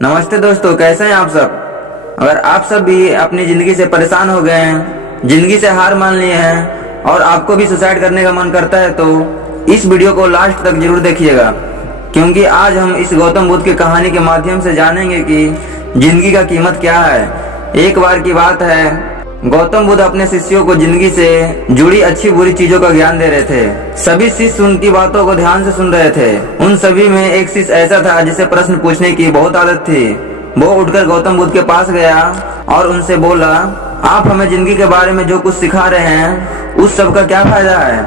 नमस्ते दोस्तों, कैसे हैं आप सब। अगर आप सब भी अपनी ज़िंदगी से परेशान हो गए हैं, ज़िंदगी से हार मान लिए हैं और आपको भी सुसाइड करने का मन करता है तो इस वीडियो को लास्ट तक जरूर देखिएगा, क्योंकि आज हम इस गौतम बुद्ध की कहानी के माध्यम से जानेंगे कि ज़िंदगी का कीमत क्या है। एक बार की बात है, गौतम बुद्ध अपने शिष्यों को जिंदगी से जुड़ी अच्छी बुरी चीजों का ज्ञान दे रहे थे। सभी शिष्य उनकी बातों को ध्यान से सुन रहे थे। उन सभी में एक शिष्य ऐसा था जिसे प्रश्न पूछने की बहुत आदत थी। वो उठकर गौतम बुद्ध के पास गया और उनसे बोला, आप हमें जिंदगी के बारे में जो कुछ सिखा रहे हैं उस सब का क्या फायदा है,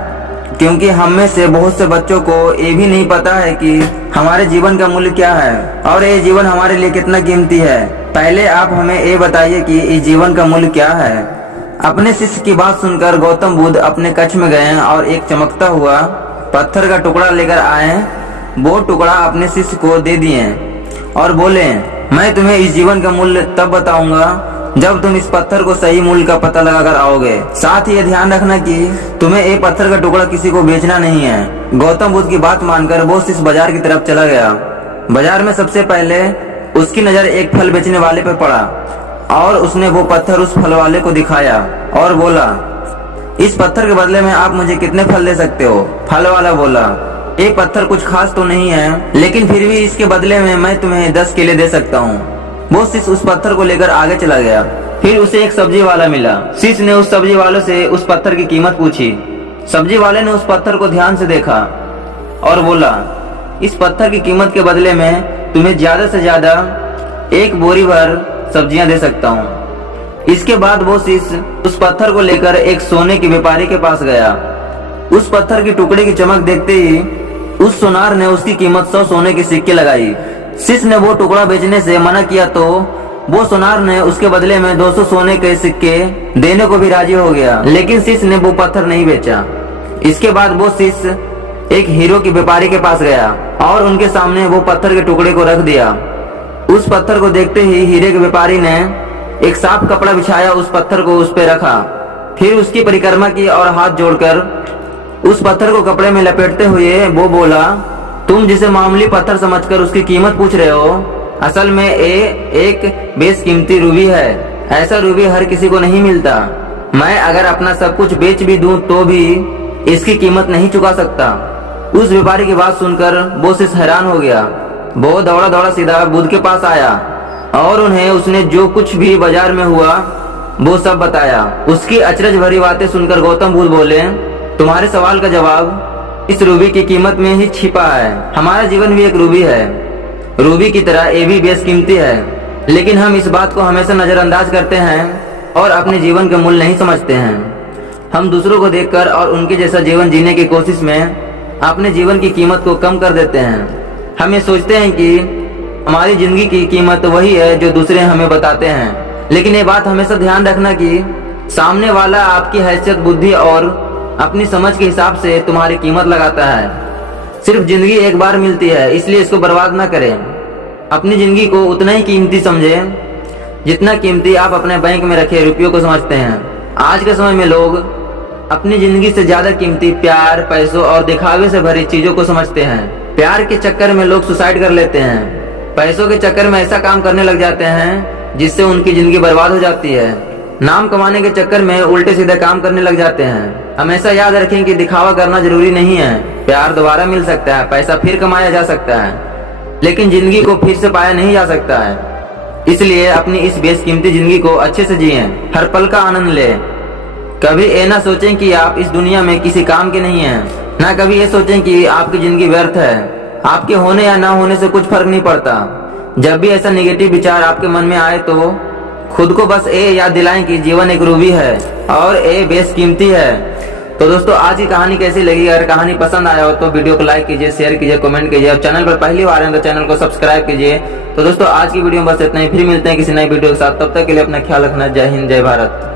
क्योंकि हम में से बहुत से बच्चों को ये भी नहीं पता है कि हमारे जीवन का मूल्य क्या है और ये जीवन हमारे लिए कितना कीमती है। पहले आप हमें ये बताइए कि इस जीवन का मूल्य क्या है। अपने शिष्य की बात सुनकर गौतम बुद्ध अपने कक्ष में गए और एक चमकता हुआ पत्थर का टुकड़ा लेकर आए। वो टुकड़ा अपने शिष्य को दे दिए और बोले, मैं तुम्हें इस जीवन का मूल्य तब बताऊंगा जब तुम इस पत्थर को सही मूल्य का पता लगाकर आओगे। साथ ही ये ध्यान रखना कि तुम्हें ये पत्थर का टुकड़ा किसी को बेचना नहीं है। गौतम बुद्ध की बात मानकर वो शिष्य बाजार की तरफ चला गया। बाजार में सबसे पहले उसकी नजर एक फल बेचने वाले पर पड़ा और उसने वो पत्थर उस फल वाले को दिखाया और बोला, इस पत्थर के बदले में आप मुझे कितने फल दे सकते हो। फल वाला बोला, ये पत्थर कुछ खास तो नहीं है, लेकिन फिर भी इसके बदले में मैं तुम्हें 10 केले दे सकता हूँ। वो शिष्य उस पत्थर को लेकर आगे चला गया। फिर उसे एक सब्जी वाला मिला। शिष्य ने उस सब्जी वाले से उस पत्थर की कीमत पूछी। सब्जी वाले ने उस पत्थर को ध्यान से देखा और बोला, इस पत्थर की कीमत के बदले में तुम्हें ज्यादा से ज्यादा एक बोरी भर सब्जियां दे सकता हूँ। इसके बाद वो शिष्य उस पत्थर को लेकर एक सोने के व्यापारी के पास गया। उस पत्थर की टुकड़े की चमक देखते ही उस सोनार ने उसकी कीमत 100 सोने के सिक्के लगाई। शिष्य ने वो टुकड़ा बेचने से मना किया तो वो सोनार ने उसके बदले में 200 सोने के सिक्के देने को भी राजी हो गया, लेकिन शिष्य ने वो पत्थर नहीं बेचा। इसके बाद वो शिष्य एक हीरो के व्यापारी के पास गया और उनके सामने वो पत्थर के टुकड़े को रख दिया। उस पत्थर को देखते ही हीरे के व्यापारी ने एक साफ कपड़ा बिछाया, उस पत्थर को उस पे रखा, फिर उसकी परिक्रमा की और हाथ जोड़कर उस पत्थर को कपड़े में लपेटते हुए वो बोला, तुम जिसे मामूली पत्थर समझकर उसकी कीमत पूछ रहे हो, असल में ये एक बेशकीमती रूबी है। ऐसा रूबी हर किसी को नहीं मिलता। मैं अगर अपना सब कुछ बेच भी दूं तो भी इसकी कीमत नहीं चुका सकता। उस व्यापारी की बात सुनकर वो शिष्य हैरान हो गया। वो दौड़ा दौड़ा सीधा बुद्ध के पास आया और उन्हें उसने जो कुछ भी बाजार में हुआ वो सब बताया। उसकी अचरज भरी बातें सुनकर गौतम बुद्ध बोले, तुम्हारे सवाल का जवाब इस रूबी की कीमत में ही छिपा है। हमारा जीवन भी एक रूबी है, रूबी की तरह ये भी बेशकीमती है, लेकिन हम इस बात को हमेशा नजरअंदाज करते हैं और अपने जीवन का मूल्य नहीं समझते हैं। हम दूसरों को देखकर और उनके जैसा जीवन जीने की कोशिश में अपने जीवन की कीमत को कम कर देते हैं। हम ये सोचते हैं कि हमारी जिंदगी की कीमत वही है जो दूसरे हमें बताते हैं, लेकिन ये बात हमेशा ध्यान रखना कि सामने वाला आपकी हैसियत, बुद्धि और अपनी समझ के हिसाब से तुम्हारी कीमत लगाता है। सिर्फ जिंदगी एक बार मिलती है, इसलिए इसको बर्बाद ना करें। अपनी जिंदगी को उतना ही कीमती समझें जितना कीमती आप अपने बैंक में रखे रुपयों को समझते हैं। आज के समय में लोग अपनी जिंदगी से ज्यादा कीमती प्यार, पैसों और दिखावे से भरी चीजों को समझते हैं। प्यार के चक्कर में लोग सुसाइड कर लेते हैं। पैसों के चक्कर में ऐसा काम करने लग जाते हैं जिससे उनकी जिंदगी बर्बाद हो जाती है। नाम कमाने के चक्कर में उल्टे सीधे काम करने लग जाते हैं। हमेशा याद रखें कि दिखावा करना जरूरी नहीं है। प्यार दोबारा मिल सकता है, पैसा फिर कमाया जा सकता है, लेकिन जिंदगी को फिर से पाया नहीं जा सकता है। इसलिए अपनी इस बेशकीमती जिंदगी को अच्छे से जिएं, हर पल का आनंद लें। कभी ये ना सोचें कि आप इस दुनिया में किसी काम के नहीं हैं, ना कभी ये सोचें कि आपकी जिंदगी व्यर्थ है। आपके होने या ना होने से कुछ फर्क नहीं पड़ता। जब भी ऐसा नेगेटिव विचार आपके मन में आए तो खुद को बस ये याद दिलाएं कि जीवन एक रूबी है और ये बेशकीमती है। तो दोस्तों, आज की कहानी कैसी लगी? अगर कहानी पसंद आया हो तो वीडियो को लाइक कीजिए, शेयर कीजिए, कमेंट कीजिए और चैनल पर पहली बार हैं तो चैनल को सब्सक्राइब कीजिए। तो दोस्तों, आज की वीडियो में बस इतना ही। फिर मिलते हैं किसी नई वीडियो के साथ। तब तक के लिए अपना ख्याल रखना। जय हिंद, जय भारत।